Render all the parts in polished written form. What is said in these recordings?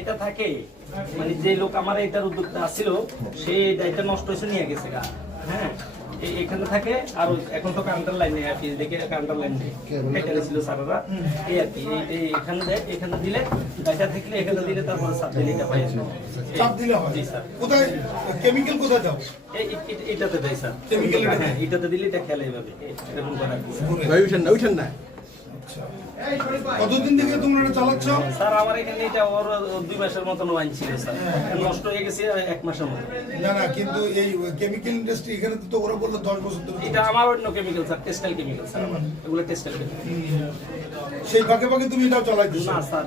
এটা থাকে মানে যে লোক আমার এটার উদ্যোক্তা আসছিল সেই দায়িত্ব নষ্ট হয়েছে নিয়ে গেছে গা। হ্যাঁ এখানে থাকে আর এখন তো কাউন্টার লাইনে আর কি দেখে কাউন্টার লাইন এখানে ছিল স্যাররা এই আর কি এখানে দেয় এখানে দিলে দায়িত্ব থাকলে এখানে দিলে তারপরে সাপ দিলে এটা পাই চাপ দিলে হয়। জি স্যার। কোথায় কেমিক্যাল কোথায় দাও? এটাতে দেয় স্যার। কেমিক্যাল হ্যাঁ এটাতে দিলে এটা খেলে এভাবে এরকম করা ভাই উঠেন না কতদিন থেকে তোমরা এটা চালাচ্ছ? স্যার আমার এখানে এটা ওর 2 মাসের মতন ওয়াইন ছিল স্যার, নষ্ট হয়ে গেছে 1 মাসের মতো। না না কিন্তু এই কেমিক্যাল ইন্ডাস্ট্রি এখানে তো ওরা বললো 10 বছর ধরে। এটা আমার অন্য chemical sir, textile chemical sir আমার এগুলো টেক্সটাইল কেমিক্যাল। সেই ফাঁকে ফাঁকে তুমি এটাও চালাইতেছো? না স্যার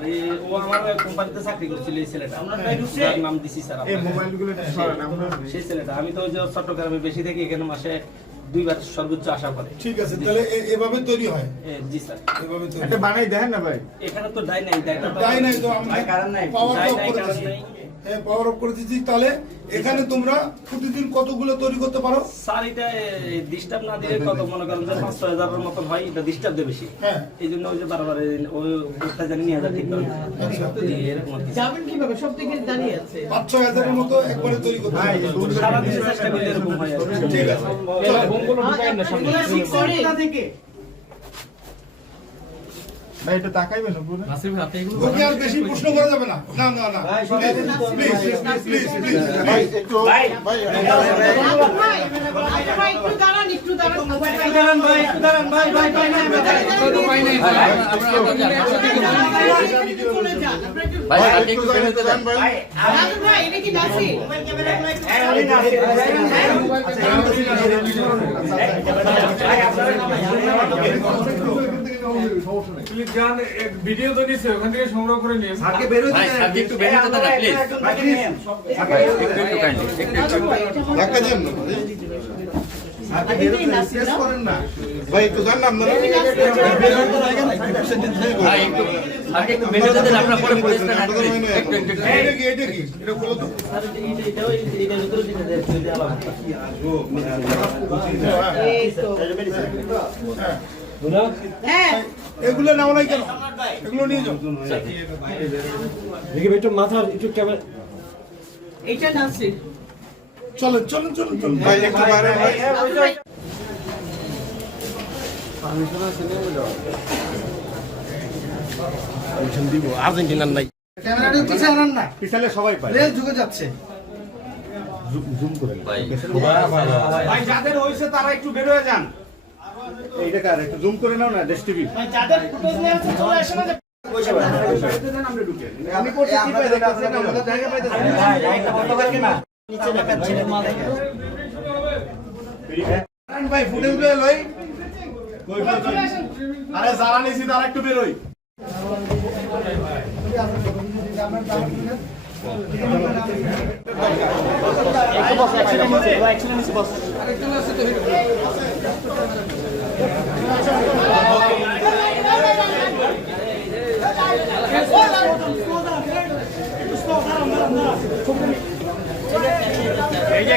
ও আমার কোম্পানিতে চাকরি করছিল এই ছেলেটা, আমরা নাম দিছি স্যার। এই মোবাইলগুলো সেই ছেলেটা আমি তো ওই যে চট্টগ্রামে বেশি থেকে এখানে মাসে 2 বার সর্বোচ্চ আসা করে। ঠিক আছে তাহলে এভাবে তৈরি হয়? জি স্যার এভাবে তৈরি। এটা বানাই দেখেন না ভাই। এখানে তো ডাই নাই, ডাই নাই তো আমরা কারণ নাই, পাওয়ার ডাই অফ নাই করে কারণ দিছি। নাই। হ্যাঁ পাওয়ার অফ করে দিছি। তাহলে এখানে তোমরা প্রতিদিন কতগুলো তৈরি করতে পারো? স্যার এটা ডিস্টার্ব না দিলে কত মনে করেন যে 5-6 এর মতন হয়, এটা ডিস্টার্ব দেয় বেশি। হ্যাঁ এই জন্য ওই যে বারবার ওই কোথা জানি নিয়ে ঠিক করে এরকম আর কি। যাবেন কিভাবে? সব থেকে দাঁড়িয়ে আছে 5-6 হাজারের মতো একবারে তৈরি করতে পারো। সারা দিনে চেষ্টা করলে এরকম হয় আর কি। ঠিক আছে থেকে ভাই এটা তাকাইবেন উপরে। ওকে আর বেশি প্রশ্ন করা যাবে না। না না না প্লিজ প্লিজ প্লিজ ভাই একটু ভাই একটু দাঁড়ান একটু দাঁড়ান ভাই একটু ফেলে দেন ভাই। ভাই এটা কি নাসি? ভিডিও তো নিছে ওখান থেকে সংগ্রহ করে নিয়ে আগে বের হইতে দেন। আগে একটু বের হইতে দেন প্লিজ। একটু কাইন্ডলি একটু ধাক্কা দেন না। আগে বের হইতে স্পেস করেন না। ভাই একটু জান না আপনারা। ভাই একটু আগে একটু বের হইতে দেন, আপনারা পরে পুলিশ না একটু এটা কি এটা বলো তো। স্যার এটাও এটার ভিতরে দিতে দেয় যদি আলাদা এই তো হ্যাঁ এগুলো নাও নাই কেন? এগুলো নিয়ে যাও। দেখি একটু মাথার একটু ক্যামেরা এটা নাসি। চলেন চলেন চলেন চলেন ভাই একটু বাইরে ভাই। আর্জেন্টিনার নাই ক্যামেরাটা পিছায় আনেন না। পিছালে সবাই পায়। রেল ঝুঁকে যাচ্ছে। জুম করে ভাই। ভাই যাদের হইছে তারা একটু বের হয়ে যান। এইটা কার একটু জুম করে নাও না দেশ টিভি। যাদের ফুটেজ নিয়ে আছে চলে আসে না। আমি করতে কি পাই দেখতেছি না, আমাদের জায়গা পাইতেছি না। নিচে দেখাচ্ছে মাল ভাই ফুটেজ লই লই। আরে যারা নিছি তারা একটু বের হই। এই যে